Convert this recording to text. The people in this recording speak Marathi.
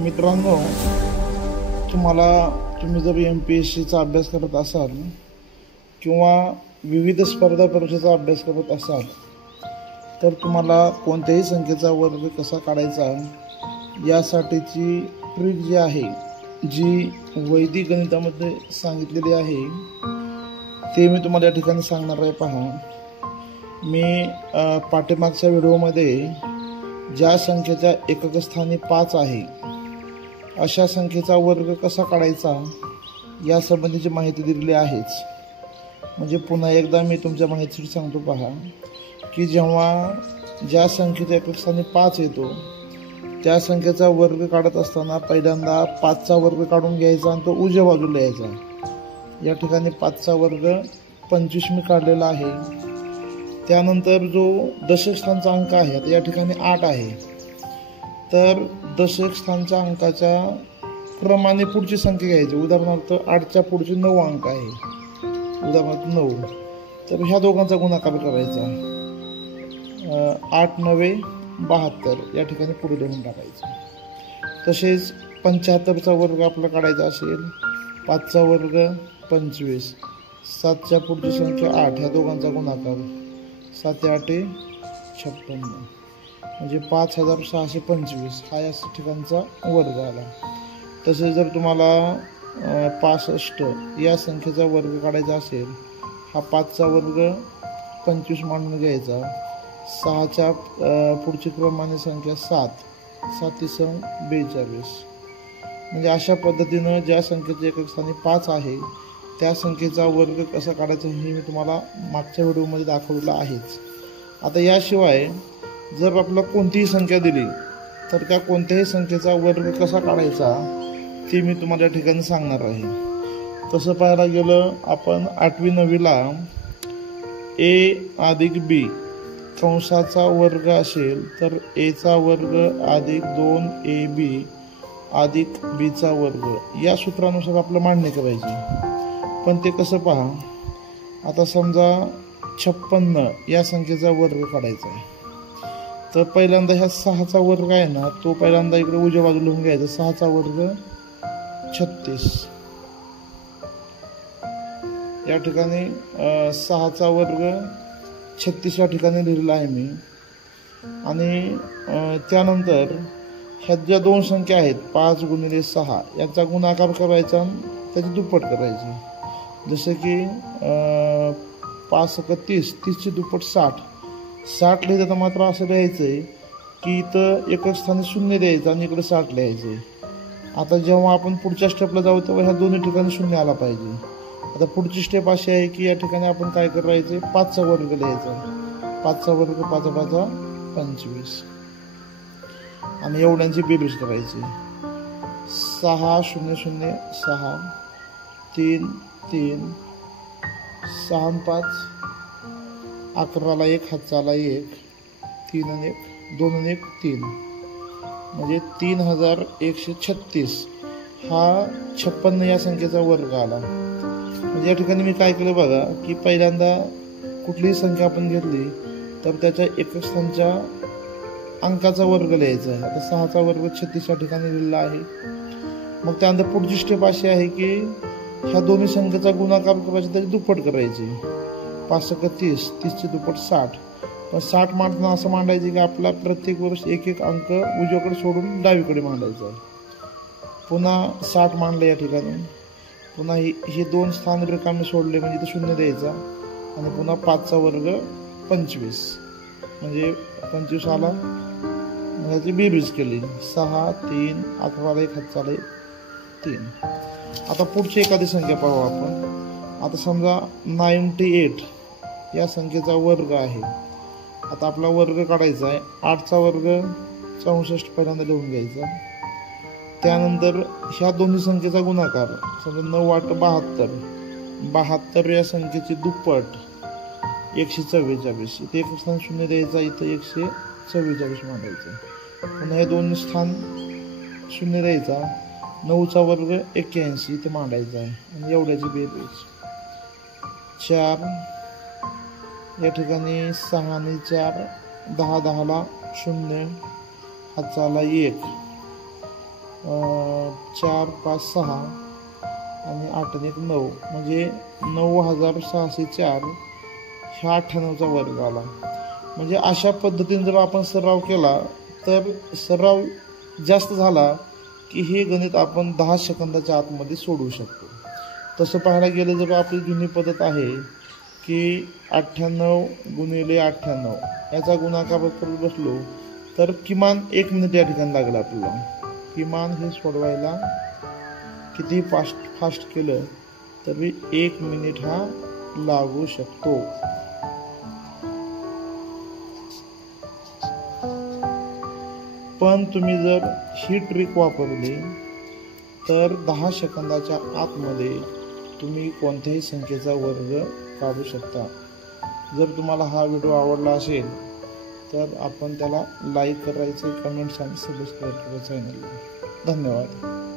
मित्रांनो, तुम्ही जर MPSCचा अभ्यास करत असाल किंवा विविध स्पर्धा परीक्षेचा अभ्यास करत असाल तर तुम्हाला कोणत्याही संख्येचा वर्ग कसा काढायचा यासाठीची ट्रिक जी आहे, जी वैदिक गणितामध्ये सांगितलेली आहे, ते मी तुम्हाला या ठिकाणी सांगणार आहे. पहा, मी पाठीमागच्या व्हिडिओमध्ये ज्या संख्येच्या एकक स्थानी 5 आहे अशा संख्येचा वर्ग कसा काढायचा यासंबंधीची माहिती दिलेली आहेच. म्हणजे पुन्हा एकदा मी तुमच्या माहितीसाठी सांगतो. पहा की जेव्हा ज्या संख्येच्या एकक स्थानी 5 येतो त्या संख्येचा वर्ग काढत असताना पहिल्यांदा 5चा वर्ग काढून घ्यायचा आणि तो उजव्या बाजूला यायचा. या ठिकाणी 5चा वर्ग 25 मी काढलेला आहे. त्यानंतर जो दशक स्थानचा अंक आहे, आता या ठिकाणी 8 आहे, तर दशक स्थानच्या अंकाच्या क्रमाने पुढची संख्या घ्यायची. उदाहरणार्थ 8च्या पुढचे 9 अंक आहे, उदाहरणार्थ 9, तर ह्या दोघांचा गुणाकार करायचा. 8 9 72 या ठिकाणी पुढे लिहून टाकायचं. तसेच 75चा वर्ग आपला काढायचा असेल, 5चा वर्ग 25, 7च्या पुढची संख्या 8, ह्या दोघांचा गुणाकार 7 8 56, म्हणजे 5625 हा या ठिकाणचा वर्ग आला. तसेच जर तुम्हाला 65 या संख्येचा वर्ग काढायचा असेल, हा 5चा वर्ग 25 मानून घ्यायचा. 6च्या पुढची क्रमाने संख्या 7, 7 42, म्हणजे अशा पद्धतीनं ज्या संख्येचे एकक स्थानी 5 आहे त्या संख्येचा वर्ग कसा काढायचा हे मी तुम्हाला मागच्या व्हिडिओमध्ये दाखवलेलं आहेच. आता याशिवाय जर आपल्याला कोणतीही संख्या दिली तर त्या कोणत्याही संख्येचा वर्ग कसा काढायचा ते मी तुम्हाला या ठिकाणी सांगणार आहे. तसं पाहायला गेलं, आपण 8वी 9वीला A अधिक B कंसाचा वर्ग असेल तर Aचा वर्ग अधिक 2AB अधिक Bचा वर्ग या सूत्रानुसार आपलं मांडणी करायची. पण ते कसं पहा, आता समजा 56 या संख्येचा वर्ग काढायचा आहे, तर पहिल्यांदा ह्या 6चा वर्ग आहे ना, तो पहिल्यांदा इकडे उजव्या बाजूला लिहून घ्यायचा. 6चा वर्ग 36, या ठिकाणी 6चा वर्ग 36 या ठिकाणी लिहिलेला आहे मी. आणि त्यानंतर ह्या ज्या दोन संख्या आहेत 5 गुणिले 6 यांचा गुणाकार करायचा, त्याची दुप्पट करायची. जसे की 5 30, 30ची दुप्पट 60. 60 लिहिताना मात्र असं लिहायचं आहे की इथं एकक स्थानी 0 द्यायचं आणि इकडे 60 लिहायचं आहे. आता जेव्हा आपण पुढच्या स्टेपला जाऊ तेव्हा ह्या दोन्ही ठिकाणी 0 आला पाहिजे. आता पुढची स्टेप अशी आहे की या ठिकाणी आपण काय करायचं, 5चा वर्ग लिहायचा. 5चा वर्ग 5 5 25 आणि एवढ्यांची बेरीज करायची. 6 0 0 6 3 3 6 5 11ला 1 हातचाला 1 3 आणि 1 2 आणि 1 3, म्हणजे 3136 हा 56 या संख्येचा वर्ग आला. म्हणजे या ठिकाणी मी काय केलं बघा की पहिल्यांदा कुठलीही संख्या आपण घेतली तर त्याच्या एकक स्थानच्या अंकाचा वर्ग लिहायचा आहे. आता 6चा वर्ग 36 या ठिकाणी लिहिलेला आहे. मग त्यानंतर पुढची स्टेप अशी आहे की ह्या दोन्ही संख्येचा गुणाकार करायचा, त्याची दुप्पट करायची. 5 30, 30ची दुप्पट 60. पण 60 मांडताना असं मांडायचे की आपला प्रत्येक वर्ष एक एक अंक उजव्याकडे सोडून डावीकडे मांडायचा आहे. पुन्हा 60 मांडलं या ठिकाणी. पुन्हा हे दोन स्थान रिकामे सोडले म्हणजे ते 0 द्यायचा. आणि पुन्हा 5चा वर्ग 25, म्हणजे 25 आला. याची बेरीज केली. 6 3 11ला 1 हातचाला 3. आता पुढची एखादी संख्या पाहू आपण. आता समजा 98 या संख्येचा वर्ग आहे. आता आपला वर्ग काढायचा आहे. 8चा वर्ग 64 पहिल्यांदा लिहून घ्यायचा. त्यानंतर ह्या दोन्ही संख्येचा गुणाकार, समजा 9 8 72, 72 या संख्येची दुप्पट 144. इथे एक स्थान 0 द्यायचा, इथं 144 मांडायचं. पुन्हा हे दोन्ही स्थान 0 द्यायचा. 9चा वर्ग 81 इथे मांडायचा आहे आणि एवढ्याची बेरीज 4. या ठिकाणी 6 आणि 4 10 10ला 0 हातचाला 1 4 5 6 आणि 8 आणि 1 9 म्हणजे 9604 ह्या 98चा वर्ग आला. म्हणजे अशा पद्धतीने जर आपण सराव केला तर सराव जास्त झाला की हे गणित आपण 10 सेकंदाच्या आतमध्ये सोडवू शकतो. तसं पाहायला गेलं जर आपली जुनी पद्धत आहे की 98 गुणिले 98 याचा गुणाकार करत बसलो तर किमान 1 मिनिट या ठिकाणी लागेल आपल्याला. किमान हे सोडवायला किती फास्ट केलं तरी 1 मिनिट हा लागू शकतो. पण तुम्ही जर ही ट्रिक वापरली तर 10 सेकंदाच्या आतमध्ये तुम्ही कोणत्याही संख्येचा वर्ग काढू शकता. जर तुम्हाला हा व्हिडिओ आवडला असेल तर आपण त्याला लाईक करायचे, कमेंट्स आणि सबस्क्राईब करायचं चॅनलला. धन्यवाद.